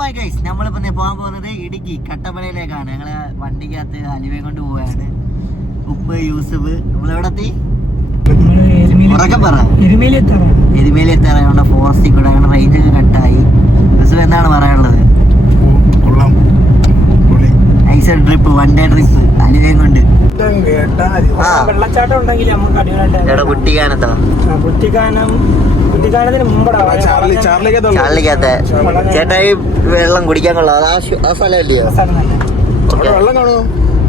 My guys നമ്മളിപ്പോ ദേ പോകാൻ പോകുന്നത് ഇടുക്കി കട്ടപ്പനയിലേക്കാണ്. ഞങ്ങൾ വണ്ടിക്കകത്ത് അലുവയും കൊണ്ട് പോവാണ്. ഉപ്പ് യൂസഫ്. നമ്മളെവിടെ എത്തി ഉറക്കം പറ. എരുമേലി എത്താറ എരുമേലി എത്താറാണ്. ഫോറസ്റ്റിൽ കൂടെ ഞങ്ങളുടെ റേഞ്ചൊക്കെ കട്ടായി യൂസഫ് എന്താണ് പറയാനുള്ളത് കൊള്ളാം പൊളി nice trip one day trip അനിലയും കൊണ്ട്. ആ. വെള്ളച്ചാട്ടം ഉണ്ടെങ്കിൽ നമുക്ക് അടിപൊളിയായിട്ട് കുട്ടിക്കാനത്താ കുട്ടിക്കാനം കുട്ടിക്കാനത്തിന് മുമ്പടാ ചാർലി ചാർലിക്കകത്തുള്ള ചാളിക്കകത്തെ ചേട്ടാ ഈ വെള്ളം കുടിക്കാൻ കൊള്ളാം. അത് ആ ശു- ആ സ്ഥലമല്ലയോ? അവിടെ വെള്ളം കാണുമോ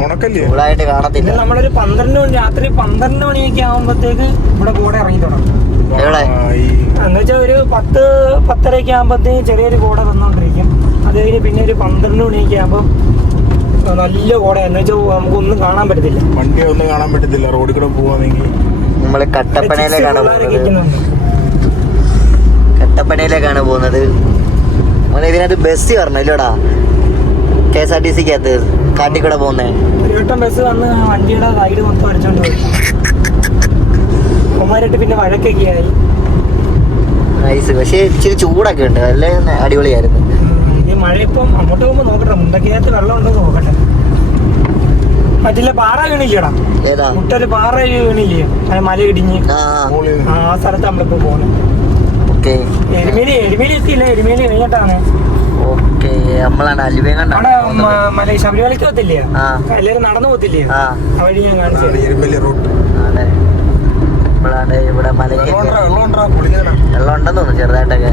ഉണക്കല്ലേ? പിന്നെ കാണത്തില്ല. നമ്മളൊരു പന്ത്രണ്ട് മണി രാത്രി പന്ത്രണ്ട് മണിയൊക്കെ ആകുമ്പോഴത്തേക്ക് ഇവിടെ കൂടെ ഇറങ്ങി തുടങ്ങും. എവിടെ? ആ, ഈ ഒരു പത്ത് പത്തരയൊക്കെ ആകുമ്പോഴത്തേക്ക് ചെറിയൊരു കൂടെ വന്നുകൊണ്ടിരിക്കും അത് കഴിഞ്ഞ് പിന്നെ ഒരു പന്ത്രണ്ട് മണിയൊക്കെ ആകുമ്പോൾ നല്ല കൂടെ എന്ന് വെച്ചാൽ നമുക്കൊന്നും കാണാൻ പറ്റത്തില്ല. വണ്ടി ഒന്നും കാണാൻ പറ്റത്തില്ല. റോഡിൽ കൂടെ പോവാണെങ്കിൽ നമ്മൾ കട്ടപ്പനയിലേക്കാണ് പോകുന്നത്. കട്ടപ്പനയിലേക്കാണ് പോകുന്നത്. മോനെ ഇതിനകത്ത് ബസ് പറഞ്ഞു ഇല്ലടാ കെ എസ് ആർ ടി സിക്കകത്ത് കാട്ടിക്കൂടെ പോകുന്നേ. ഒരു വട്ടം ബസ് വന്ന് വണ്ടിയുടെ സൈഡ് മൊത്തം അടിച്ചോണ്ട് പോയി. പിന്നെ വഴക്കൊക്കെ ആയി നൈസ് പക്ഷേ ഇച്ചിരി ചൂടൊക്കെ ഉണ്ട്. അല്ലേ അടിപൊളിയായിരുന്നു. മഴ ഇപ്പം അങ്ങോട്ട് പോകുമ്പോ നോക്കട്ടെ മുണ്ടക്കകത്ത് വെള്ളം ഉണ്ടോ നോക്കട്ടെ. മറ്റില്ല പാറ വീണില്ലേടാ. ഏതാ? മുട്ടൊരു പാറ വീണില്ലേ? അങ്ങനെ മല ഇടിഞ്ഞ്. ആ. സ്ഥലത്ത് നമ്മളിപ്പോ പോകുന്നത് ഓക്കെ. എരുമേലി എരുമേലി എത്തിയില്ല? എരുമേലി കഴിഞ്ഞിട്ടാണ്. മല ശബരിമലയ്ക്ക് പോത്തില്ലേ എല്ലാരും നടന്നു പോത്തില്ലേ ആ. വഴി ഞാൻ കാണിച്ചു വെള്ളം ഉണ്ടെന്ന് തോന്നുന്നു ചെറുതായിട്ടൊക്കെ.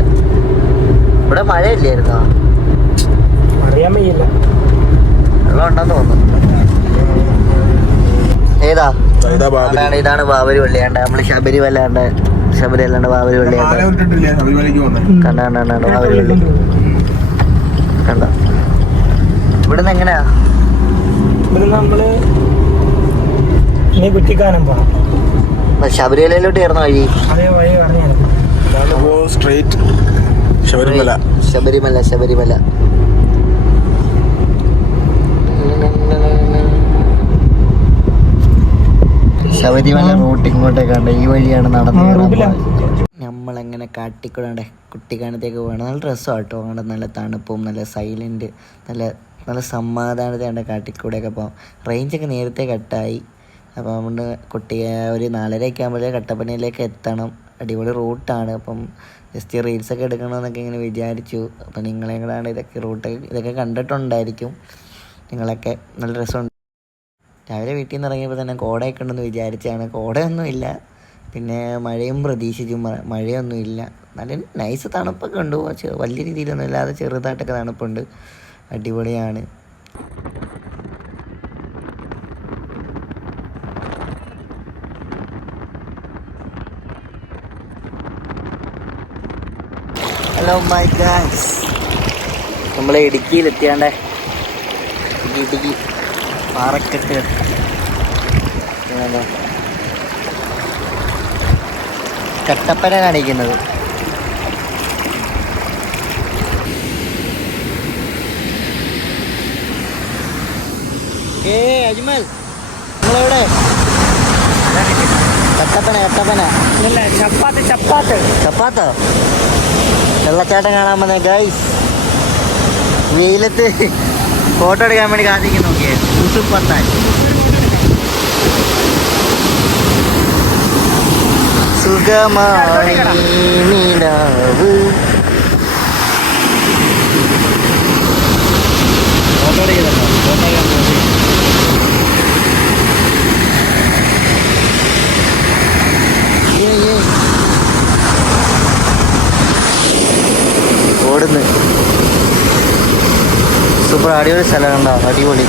ഇവിടെ മഴയില്ലായിരുന്നോ? അറിയാൻ വയ്യില്ല. വെള്ളം ഉണ്ടെന്ന് തോന്നുന്നു. ഏതാ? അതാണ് ഇതാണ് ബാബരി വള്ളിയാണ്ട്. നമ്മൾ ശബരി വല്ലാണ്ട് ശബരി അല്ലാണ്ട് ബാബരി വള്ളിയാണ്ട്. പള്ളിയാണ്ട് വിട്ടിട്ടില്ലേ ശബരിമലയ്ക്ക് പോകുന്നത് കണ്ട കണ്ട കണ്ട കണ്ട ബാബരി വള്ളി. കണ്ട? ഇവിടുന്ന് എങ്ങനെയാ? ഇവിടുന്ന് നമ്മൾ ഇനി കുറ്റിക്കാനം പോണം. ആ ശബരിമലയിലോട്ട് ചേർന്ന വഴി. അതേ വഴി പറഞ്ഞു ശബരിമല. ശബരിമല ശബരിമല. ശബരിമല റൂട്ട് ഇങ്ങോട്ടേക്കാണ്ട് ഈ വഴിയാണ് നടന്നത്. നമ്മളെങ്ങനെ കാട്ടിക്കൂടാണ്ട് കുട്ടിക്കാനത്തേക്ക് പോകണം നല്ല രസമാണ് കേട്ടോ. അവിടെ നല്ല തണുപ്പും നല്ല സൈലന്റ് നല്ല നല്ല സമാധാനത്തോടെ കാട്ടിക്കൂടെയൊക്കെ പോകാം റേഞ്ചൊക്കെ നേരത്തെ കട്ടായി. അപ്പോൾ അതുകൊണ്ട് കുട്ടി ഒരു നാലരയൊക്കെ ആകുമ്പോഴേ കട്ടപ്പനയിലേക്ക് എത്തണം. അടിപൊളി റൂട്ടാണ് അപ്പം ജസ്റ്റ് റീൽസൊക്കെ എടുക്കണമെന്നൊക്കെ ഇങ്ങനെ വിചാരിച്ചു. അപ്പം നിങ്ങളെ കൂടാണ് ഇതൊക്കെ റൂട്ട് ഇതൊക്കെ കണ്ടിട്ടുണ്ടായിരിക്കും. നിങ്ങളൊക്കെ നല്ല രസമുണ്ട്. രാവിലെ വീട്ടിൽ നിന്ന് ഇറങ്ങിയപ്പോൾ തന്നെ കോടയൊക്കെ ഉണ്ടെന്ന് വിചാരിച്ചാണ്. കോടയൊന്നും ഇല്ല പിന്നെ മഴയും പ്രതീക്ഷിച്ചു മഴയൊന്നുമില്ല. നല്ല നൈസ് തണുപ്പൊക്കെ ഉണ്ട്. പക്ഷേ വലിയ രീതിയിലൊന്നും ഇല്ലാതെ ചെറുതായിട്ടൊക്കെ തണുപ്പുണ്ട്. അടിപൊളിയാണ്. ഹലോ മൈ നമ്മൾ ഇടുക്കിയിലെത്തിയാണ്ടേ? ഇടുക്കി ഇടുക്കി. പാറക്കെട്ട് കട്ടപ്പന കാണിക്കുന്നത് ഏ അജ്മൽ നിങ്ങളെവിടെ? കട്ടപ്പന കട്ടപ്പന. ചപ്പാത്ത് ചപ്പാത്ത്. ചപ്പാത്തോ? വെള്ളച്ചാട്ടം കാണാൻ വന്നേ ഗൈസ് വെയിലത്ത് ഫോട്ടോ എടുക്കാൻ വേണ്ടി കാത്തിരിക്കുന്നു നോക്കിയേ. യൂസുഫ് പത്താൻ. സുഖമായി നിലാവ്. ഫോട്ടോ എടുക്കുന്നുണ്ടോ ഫോട്ടോ എടുക്കാൻ പോയി. ഏയ് ഏയ് ഓടുന്നു. സൂപ്പർ അടിപൊളി അടിപൊളി.